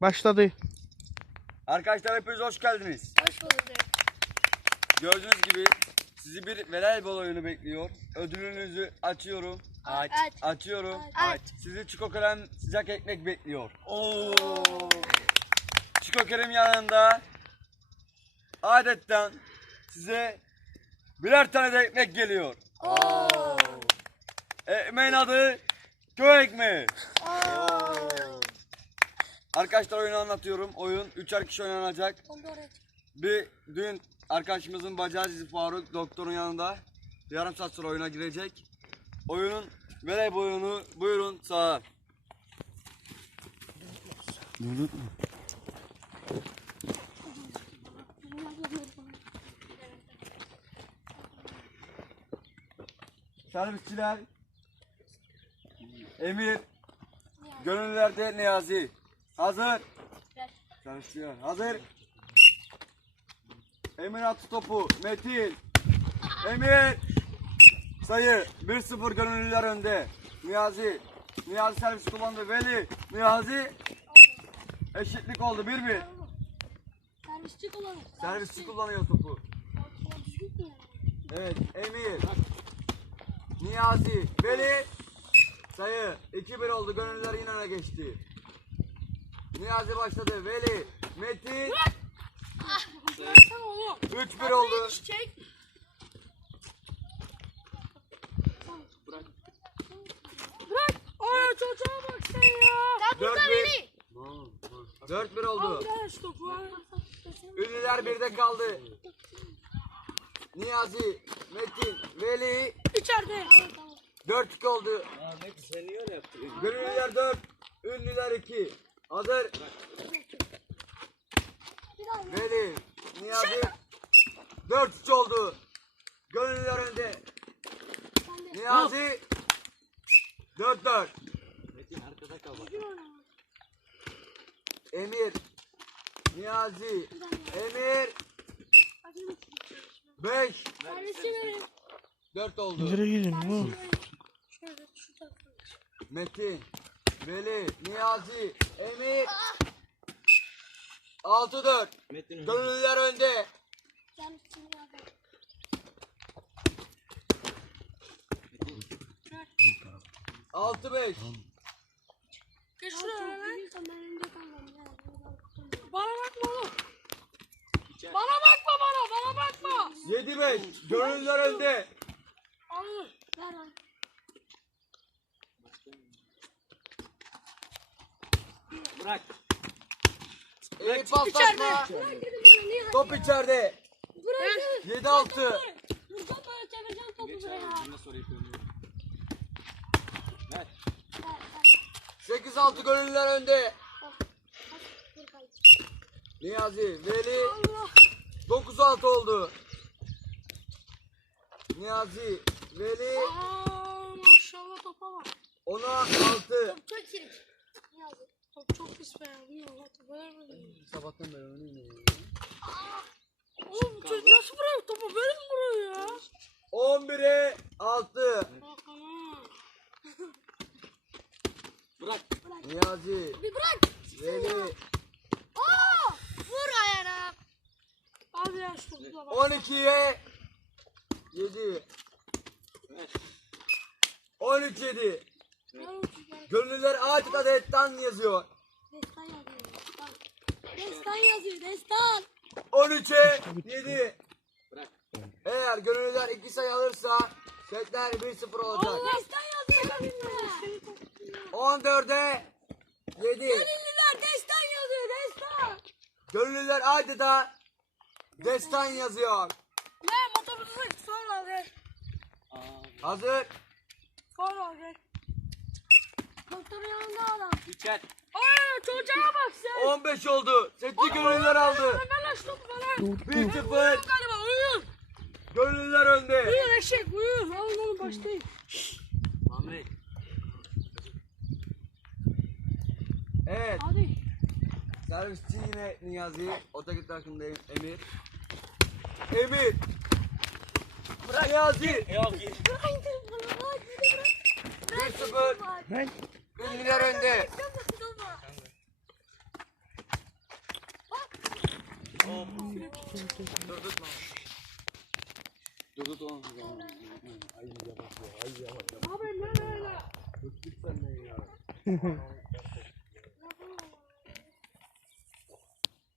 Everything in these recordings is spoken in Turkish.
Başladı. Arkadaşlar hepiniz hoş geldiniz. Hoş bulduk. Gördüğünüz gibi sizi bir voleybol oyunu bekliyor. Ödülünüzü açıyorum. Aç. Aç. Açıyorum. Aç. Sizi çiko krem sıcak ekmek bekliyor. Oo. Çiko krem yanında adetten size birer tane de ekmek geliyor. Oo. Ekmeğin adı köy ekmeği. Oo. Arkadaşlar oyunu anlatıyorum. Oyun üçer kişi oynanacak. Bir dün arkadaşımızın bacağı izi Faruk doktorun yanında yarım saat sonra oyuna girecek. Oyunun voleybol oyunu buyurun sağa. Servisçiler Emir Gönüllerde Niyazi Hazır. Servisçiler hazır. Emir attı topu. Metin. Emir. Sayı. 1-0 gönüllüler önde. Niyazi. Niyazi servis kullandı. Veli. Niyazi. Eşitlik oldu. 1-1 Servisçi kullanır. Servisçi kullanıyor topu? Evet. Emir. Niyazi. Veli. Sayı. 2-1 oldu. Gönüllüler yine öne geçti Niyazi başladı Veli Metin Sen onu. 3-1 oldu Çiçek. Bırak. Aa çocuğa bak sen ya. Dört bir. 4-1 oldu. Topu. Ünlüler birde kaldı. Niyazi, Metin, Veli İçeride. 4-2 oldu. Gönüllüler 4, ünlüler 2. Hazır. Veli, Niyazi 4-3 oldu. Gönüllüler önde. Niyazi 4-4. Emir, Niyazi, Emir 5, Servisçi verin. 4 oldu. Nereye gidiyorsun oğlum? Şöyle şu tarafa. Metin, Veli, Niyazi, Emir. 6-4. Gönüllüler önde. Servisçi verin. 6-5. Geç şuraya lan. Bana bakma oğlum. Bana bakma bana, bana bakma. 7-5. Gönüllüler önde. Al. Ver al. Emir paslaşma. Top içeride. Bırak. 7-6. Vuracağım böyle çevireceğim topu buraya. 8-6 gönüllüler önde. Niyazi, Veli Allah. 9-6 oldu. Niyazi, Veli Aa, maşallah topa bak. 10'a 6. Çok çirkin. Çok çok pis be. Sabahtan beri onu yemiyorum. Oğlum bu çocuk nasıl buraya topu verin buraya ya. 11'e 6. Ah, bırak. Niyazi. Bir bırak. Veli. Aa! Vur ayağına. Abi ya şu topu da bak. 12'ye 7. 13 7. 13 Gönüller adeta destan yazıyor. Destan yazıyor. Destan, destan yazıyor. Destan. 13'e 7. Bırak. Eğer gönüller 2 sayı alırsa setler 1-0 olacak. Allah destan yazıyor. 14'e 7. Gönüllüler destan yazıyor. Destan. Gönüllüler adeta destan yazıyor. Ne motorunu sonra ver. Hazır. Sonra ver. Doktorun yanında adam. İçer. Aa çocuğa bak sen. 15 oldu. Seti gönüllüler aldı. Topu bana. 1-0. Galiba uyuyor. Gönüllüler önde. Uyuyor eşek uyuyor. Al oğlum başlayın. Evet. Hadi. Servisçi yine Niyazi. Otaki takımda Emir. Emir. Niyazi. Bırak bana. Bırak. Bırak. 1-0. Ben Ünlüler önde. Sen de topu. Durdurtma. Durdurtma. Ay yavaş ya. Ay yavaş ya. Abi ne böyle? Bıktık senden ya.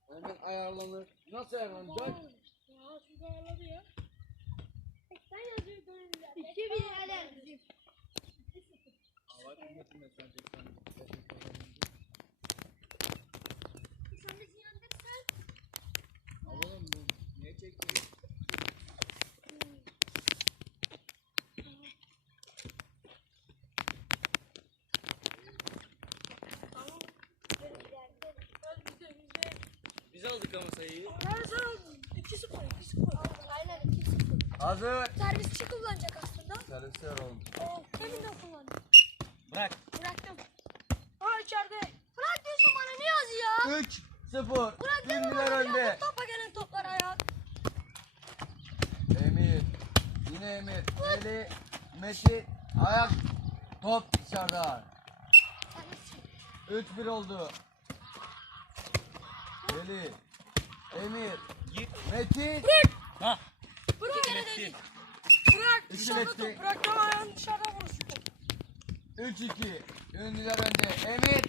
Hemen ayarlanır. Nasıl ayarlanacak? Ya şu ayarladı ya. Sen yazıyor gönüllüler. İki bin bizim. Sen de ziyandırsan. Alalım mı? Niye çekiyor? Tamam. Biz aldık ama sayıyı. Ben sana 2-0 2-0. Aynen 2-0. Hazır. Servisçi kullanacak aslında. Servisler oğlum. Oo, demin de kullandım. Bırak. Bıraktım. Ha içeride. Bırak diyorsun bana yazıyor ya? 3 0. Bırak Ünlüler önde. Topa gelen toplara ya. Emir. Yine Emir. Veli. Metin. Ayak. Top dışarıda. 3-1 oldu. Veli. Emir. Git. Metin. Ha. Bırak. Bırak. İki Dışarıda top. Bırak deme ayağını dışarıda vurursun. 3-2. Ünlüler önde. Emir.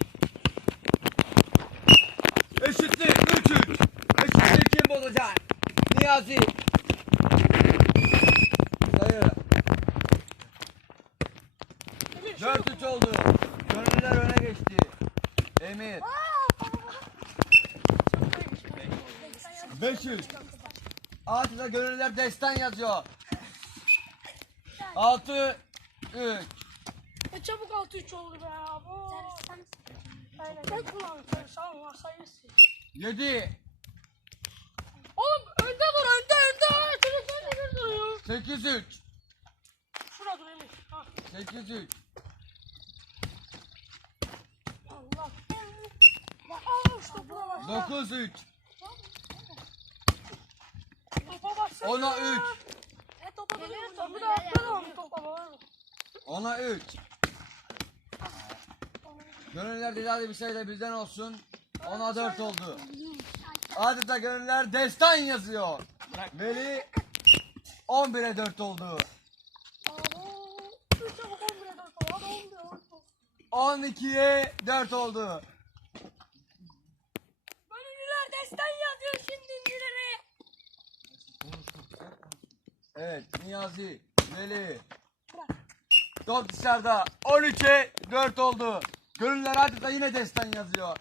Eşitlik 3-3. Eşitlik kim bozacak? Niyazi. Sayı. 4-3 oldu. Gönüllüler öne geçti. Emir. 500. Altıda gönüllüler destan yazıyor. 6 3 3 oldu be abi. Tek kulağını. Yedi. Oğlum önde dur önde önde. Çocuk sen de bir dur. Sekiz. Şurada dur Emir. Ha. Sekiz üç. Allah. Bak işte buna bak. Dokuz üç. Topa baksana. Ona üç. E topa da bir topu da atlarım topa. Ona üç. 3 Gönüllüler dedi hadi bir şey de bizden olsun. 10'a 4 oldu. Adeta gönüllüler destan yazıyor. Veli 11'e 4 oldu. Abo. Dur çabuk 11'e 4 ol. Hadi 11'e 4 ol. 12'ye 4 oldu. Gönüllüler destan yazıyor şimdi ünlülere. Evet Niyazi, Veli. Top dışarıda 13'e 4 oldu. Gönüllüler adeta yine destan yazıyor.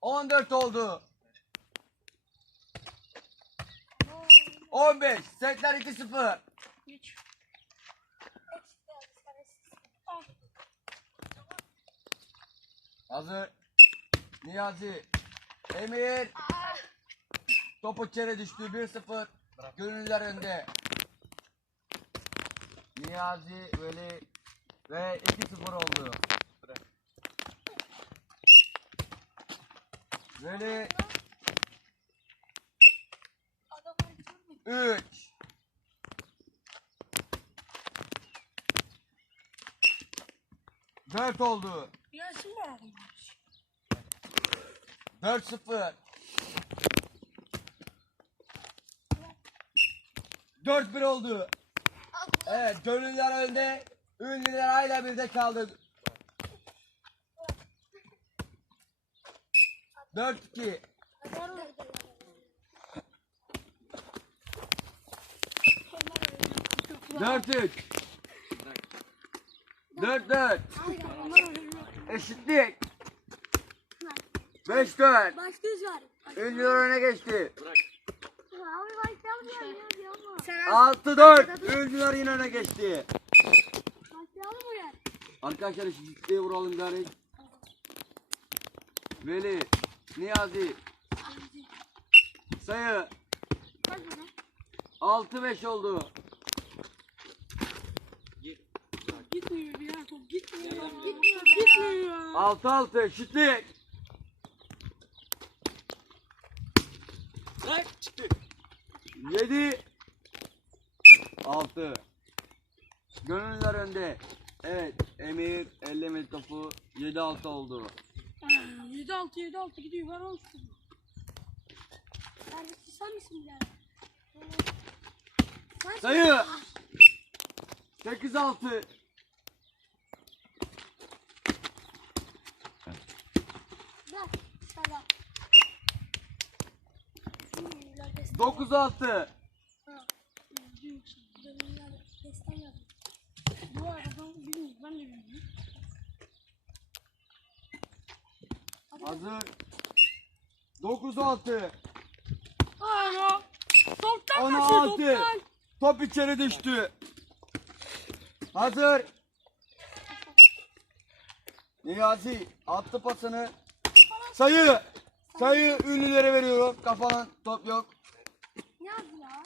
14 oldu. 15. Setler 2-0. Hazır. Niyazi. Emir. Topu içeri düştü. 1-0. Gönüllüler önde. Niyazi, Veli ve 2-0 oldu. Veli 3 4 oldu. Gelsin mi adam? 4-0 4-1 oldu. Evet, gönüllüler önde. Ünlüler hala birde kaldı. 4-2 4-3 4-4 Eşitlik 5-4 Başka yüz var. Ünlüler öne geçti. Abi başlayalım ya. Yapma. Sen 6-4 Ünlüler yine öne geçti. Ya? Arkadaşlar eşitliğe vuralım gari. Veli, Niyazi. Sayı Hadi ne? 6-5 oldu. Gitmiyor ya top gitmiyor. Gitmiyor be. Gitmiyor ya. 6-6 eşitlik. Bırak. Çıktı. 7 6 Gönüllüler önde. Evet, Emir ellemeli topu 7-6 oldu. 7 6 7 6 gidiyor ver olsun. Servisçi sen misin birader? Sen Sayı. 8 6. Ver. Sana. Gönüller destan. 9 6. Ha. Destan. Bu arada ben de bilmiyorum. Hazır. 9 6. Aynen. Toptan kaçıyor toptan. Top içeri düştü. Hazır. Niyazi attı pasını. Sayı. Sayı ünlülere veriyorum. Kafadan top yok. Ne yazdı ya?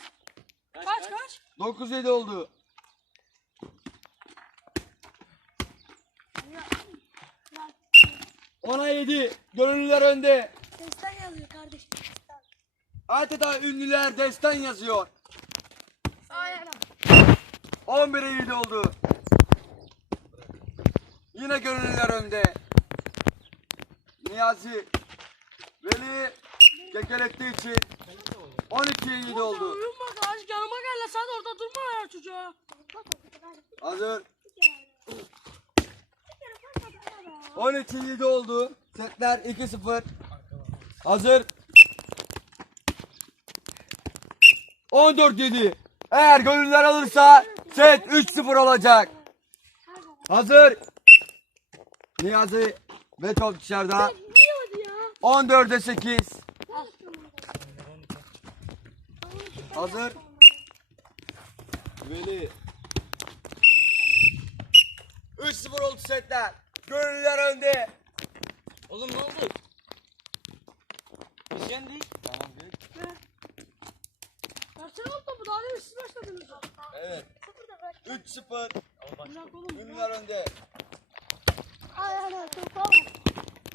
Kaç Kaç kaç? kaç? 9 7 oldu. Ya. Bak. 10'a 7. Gönüllüler önde. Destan yazıyor kardeşim. Destan. Adeta ünlüler destan yazıyor. Aynen. 11'e 7 oldu. Yine gönüllüler önde. Niyazi Veli kekelettiği için 12'ye 7 oldu. Uyuma kardeş yanıma gel lan sen orada durma ya çocuğa. Hazır. 12 7 oldu. Setler 2-0. Hazır. 14 7. Eğer gönüllüler alırsa set 3-0 olacak. Hazır. Niyazi ve top dışarıda. Niye hadi ya? 14'e 8. Hazır. Veli. 3-0 oldu setler. Gönüllüler önde. Oğlum ne oldu? Biz yendik. Tamam geç. Versene oğlum topu daha demin siz başladınız. Evet. 3-0. Bırak oğlum. Ünlüler önde. Aynen topu al.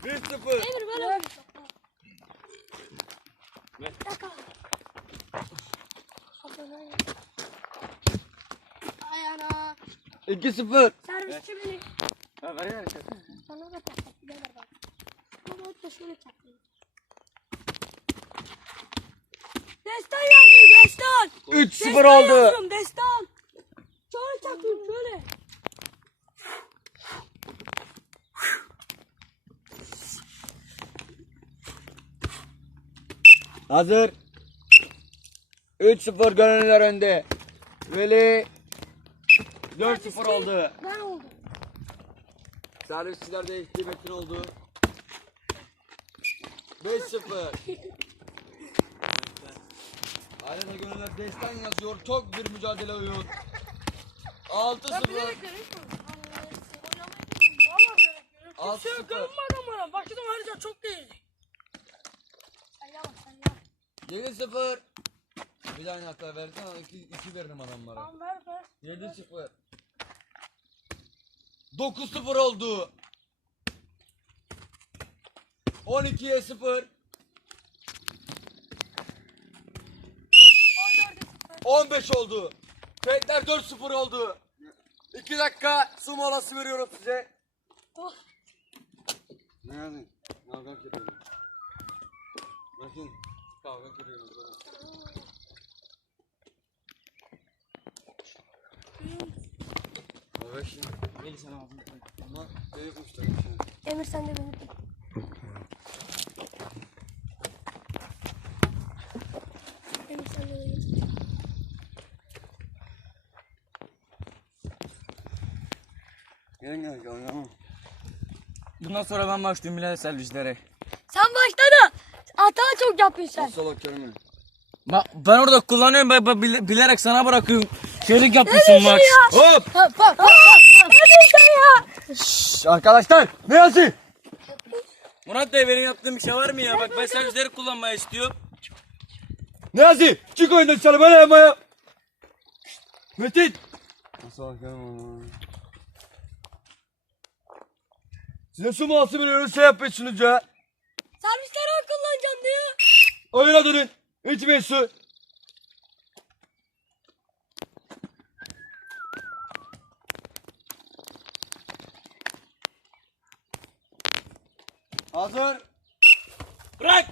1-0. Emir ver Emir. Ver. Dakika. Ayağına. 2-0. Servisçi beni. Ha ver ver. Bana da tak. Bilader bak. Bana da şöyle çaktım. Destan yazıyor destan. 3-0 Destan oldu. yazıyorum destan. Şöyle çakıyorum şöyle. Hazır. 3-0 gönüllüler önde. Veli 4-0 oldu. Ben oldum. Servisçiler değişti Metin oldu. 5-0. Ailede gönüller destan yazıyor. Çok bir mücadele oyun. 6-0. vereyim mi? Valla bilerek veriyorum. Alt Kimse yok sıfır. görünmeden bana. Baktım harita çok değil. Sen yavaş sen yavaş. 7-0. Bir tane hata verdin ama 2 veririm adamlara. Tamam ver ver. 7-0. 9-0 oldu. 12'ye 0. 15 oldu. Petler 4-0 oldu. 2 dakika su molası veriyorum size. Ne yazdın? Kavga kırıyorum. Bakın kavga kırıyorum. Evet şimdi. Gel sen ağzını. Ama yapmışlar. Emir sen de beni tut. Emir sen de beni tut. Gelin gel gel oynama. Bundan sonra ben başlıyorum bile servisçilere. Sen başladın. Hata çok yapıyorsun sen. Nasıl bakıyorum ben? Bak ben orada kullanıyorum ben, ben bile- bilerek sana bırakıyorum. Şerik yapıyorsun bak. Hop! Ha, ha, ha, ha. Hadi sen ya. Şşş, arkadaşlar ne yazı? Murat Bey benim yaptığım bir şey var mı ya? Bak ben servisleri kullanmayı istiyorum. Ne yazı? Çık oyundan dışarı böyle yapmaya. Metin. Nasıl bakıyorum Size su molası veriyoruz şey yapıyorsunuz ya. Servisleri kullanacağım diyor. Oyuna dönün. İçmeyin su. Hazır. Bırak.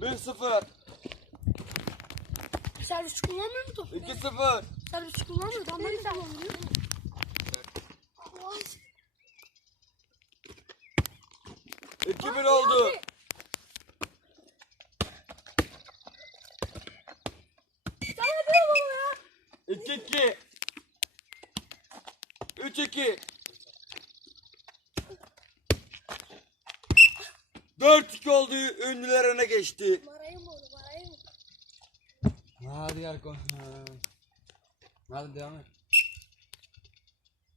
1-0. Servis kullanmıyor mu top? 2-0. Servis kullanmıyor. Tam ben kullanmıyor. 2-1 oldu. Sen ne diyorsun baba ya? 2-2. 3-2. 4-2 oldu. Ünlüler öne geçti. Oldu? Hadi gel. Hadi devam et.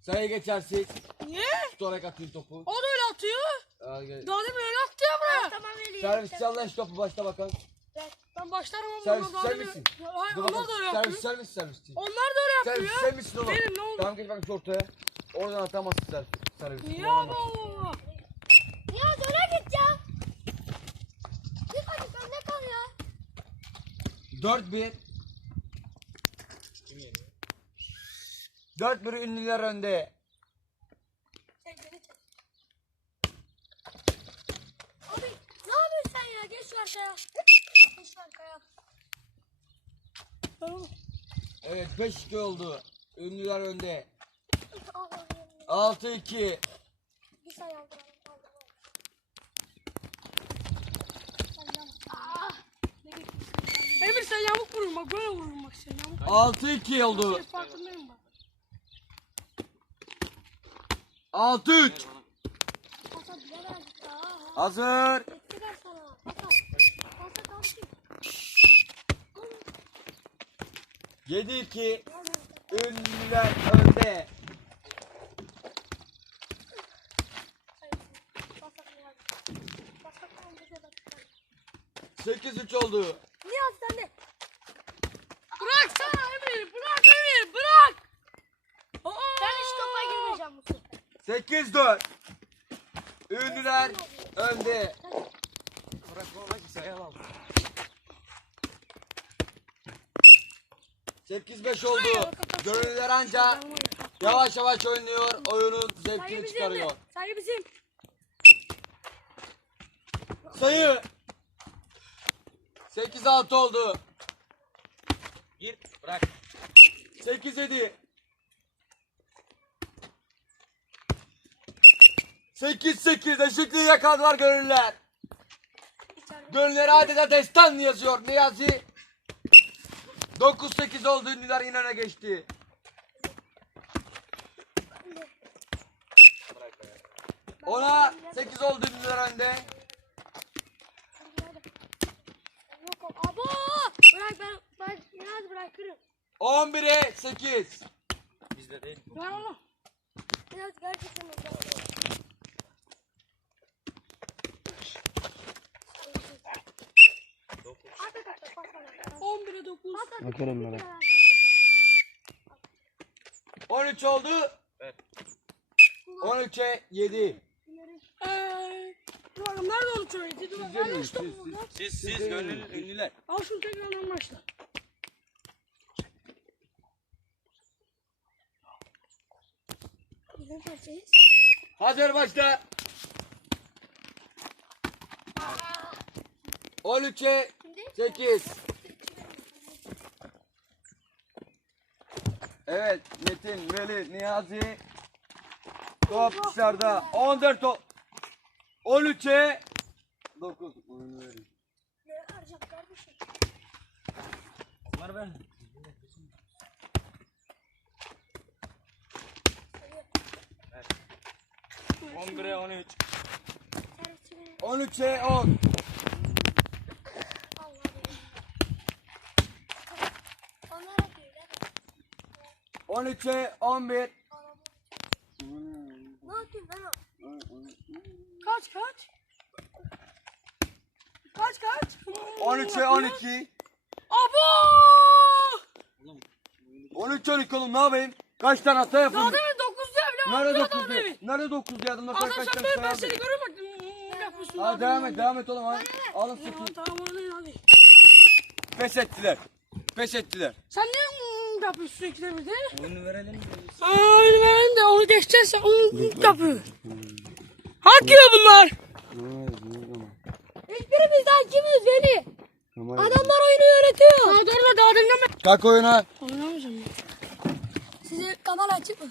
Sayı geçersin. Niye? Tutarak atayım topu. O da öyle atıyor. Hadi gel. Daha demin öyle attı ya buraya. Tamam öyle. Servis salla şu topu başla bakalım. Ben başlarım ama Servis onlar sen demin- misin? Hayır Dur onlar da öyle Servis yapıyor. servis servis. değil. Onlar da öyle yapıyor Servis sen misin oğlum? Benim, ne oldu? Tamam geç bakayım şu ortaya. Oradan atamazsın servis. servis. Niye Kullanamazsın. baba? Ya döne git ya. Git hadi bende kal ya. 4-1. 4-1 ünlüler önde. Abi ne yapıyorsun sen ya? Geç şu arkaya. Geç şu arkaya. Evet 5-2 oldu. Ünlüler önde. Al, al, al. 6-2. Bir sayı aldım. aldım, aldım. Sen yan- Ah, Emir sen yamuk vurun bak böyle vurun bak sen yamuk. 6-2 oldu. Şey farkındayım bak. 6-3. Pasa bilemezdik ya. Hazır. Yetti ver sana. Pasa. Pasa kalsın. 7-2. Ünlüler önde. Pasa kalsın. 8-3 oldu. Nihat sen de. Bırak sana Emir bırak Emir bırak. Aa! Ben hiç topa girmeyeceğim bu sefer. 8-4. Ünlüler önde. Bırak sayalım. 8-5 oldu. Gönüllüler anca yavaş yavaş oynuyor. Oyunun zevkini çıkarıyor. Sayı bizim. Sayı 8-6 oldu. Gir bırak. 8-7. 8-8 eşitliği yakaladılar gönüllüler. Gönüllüler adeta destan yazıyor Niyazi. 9-8 oldu ünlüler yine öne geçti. Ona 8 oldu ünlüler önde. Abo. Bırak ben. Ben Nihat bırakırım. 11'e 8. Bizde değil. Ver onu. Nihat gerçekten o. Hadi kaç. Pas bana. 11'e 9. Bakarım ben. 13 oldu. Evet. 13'e 7. Eee. Dur bakalım nerede onu söyledi? Dur bakalım. Nerede işte? Bak. Siz siz gönüllü ünlüler. Al şunu tekrardan başla. Hazır başla. 13'e 8. Evet Metin, Veli, Niyazi. Top dışarıda. 14 top. 13'e 9. Ne arayacağım kardeşim? Var be. 11'e 13. Servisini 13'e 10. 12, 11. Ne yapayım ben? Kaç kaç? Kaç kaç? 13, 12. Abo! 13, 12 oğlum ne yapayım? Kaç tane hata yapayım? Daha demin 9 diye Nerede atıyor 9. Nerede 9 diye adamlar kaç Adam kaç sen tane ben, seni görüyorum bak. Hmm, ha devam et devam et oğlum hadi. Alın sıkı. Tamam oynayın hadi. Pes ettiler. Pes ettiler. Sen niye hmm yapıyorsun sürekli bir de? Oyunu verelim. Aa oyunu verin de onu geçeceğiz sen hmm yapıyor. Hangi bunlar? Hiçbirimiz daha kimiz Veli? Tamam. Adamlar oyunu yönetiyor. Daha dur daha dinleme. Kalk oyuna. Oynamayacağım ya. Size kanal açık mı?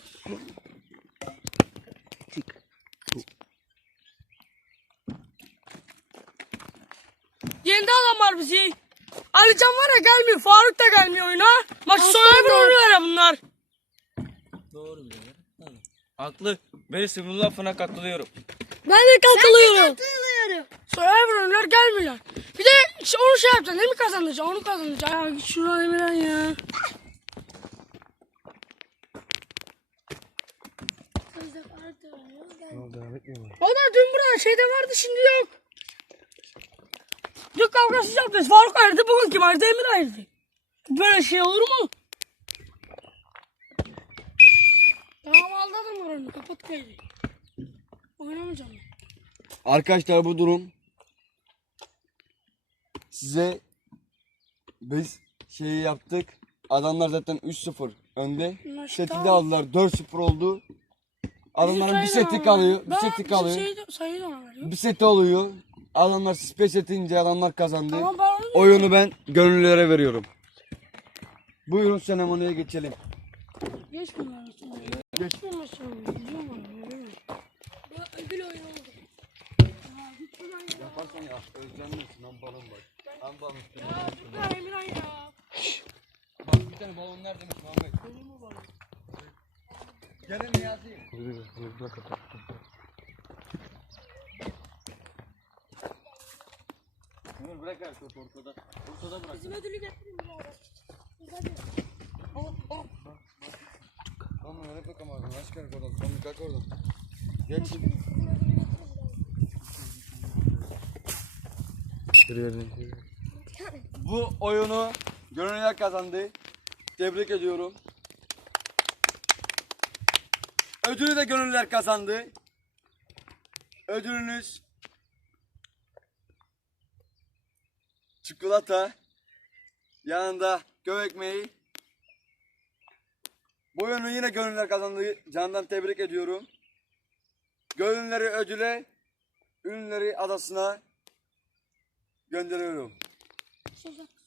Yendi adamlar bizi. Alican var ya gelmiyor. Faruk da gelmiyor oyuna. Maçı sonuna bir oynuyorlar ya bunlar. Doğru. Tamam. Haklı. Ben bunun lafına katılıyorum. Ben de katılıyorum. Katılıyorum. Survivor oyunlar gelmiyorlar. Bir de işte onu şey yapacaksın değil mi kazanacaksın? Onu kazanacaksın. Ya git şuradan Emirhan ya. Fark oynuyor. O da dün burada şeyde vardı şimdi yok. Dün kavgası yaptınız. Faruk ayrıldı. Bugün kim ayrıldı? Emir ayrıldı. Böyle şey olur mu? Tamam aldadım oyunu. Kapat kaydı. Oynamayacağım. ben. Arkadaşlar bu durum size biz şeyi yaptık. Adamlar zaten 3-0 önde. Seti de aldılar. 4-0 oldu. Adamların bir seti kalıyor. Bir seti kalıyor. Bir seti oluyor. Adamlar space etince adamlar kazandı. Tamam ben onu Oyunu ben gönüllülere veriyorum. Buyurun seremoniye geçelim. ödül oyunu oldu. Yaparsan ya özlenmesin lan balon var. Lan balon. Ya Emirhan ya. Bak bir tane balon neredeymiş Muhammed? Gelin Niyazi. Ömür bırak topu ortada. Ortada bırak. Bizim ödülü getirin birader. Hadi. Tamam öyle bakalım abi. Aç kalk oradan. Tamam kalk oradan. Getirin birader. Bu oyunu gönüllüler kazandı. Tebrik ediyorum. Ödülü de gönüllüler kazandı. Ödülünüz çikolata yanında göv ekmeği. Bu oyunu yine gönüllüler kazandı. Candan tebrik ediyorum. Gönüllüleri ödüle, ünlüleri adasına gönderiyorum. Hakkı.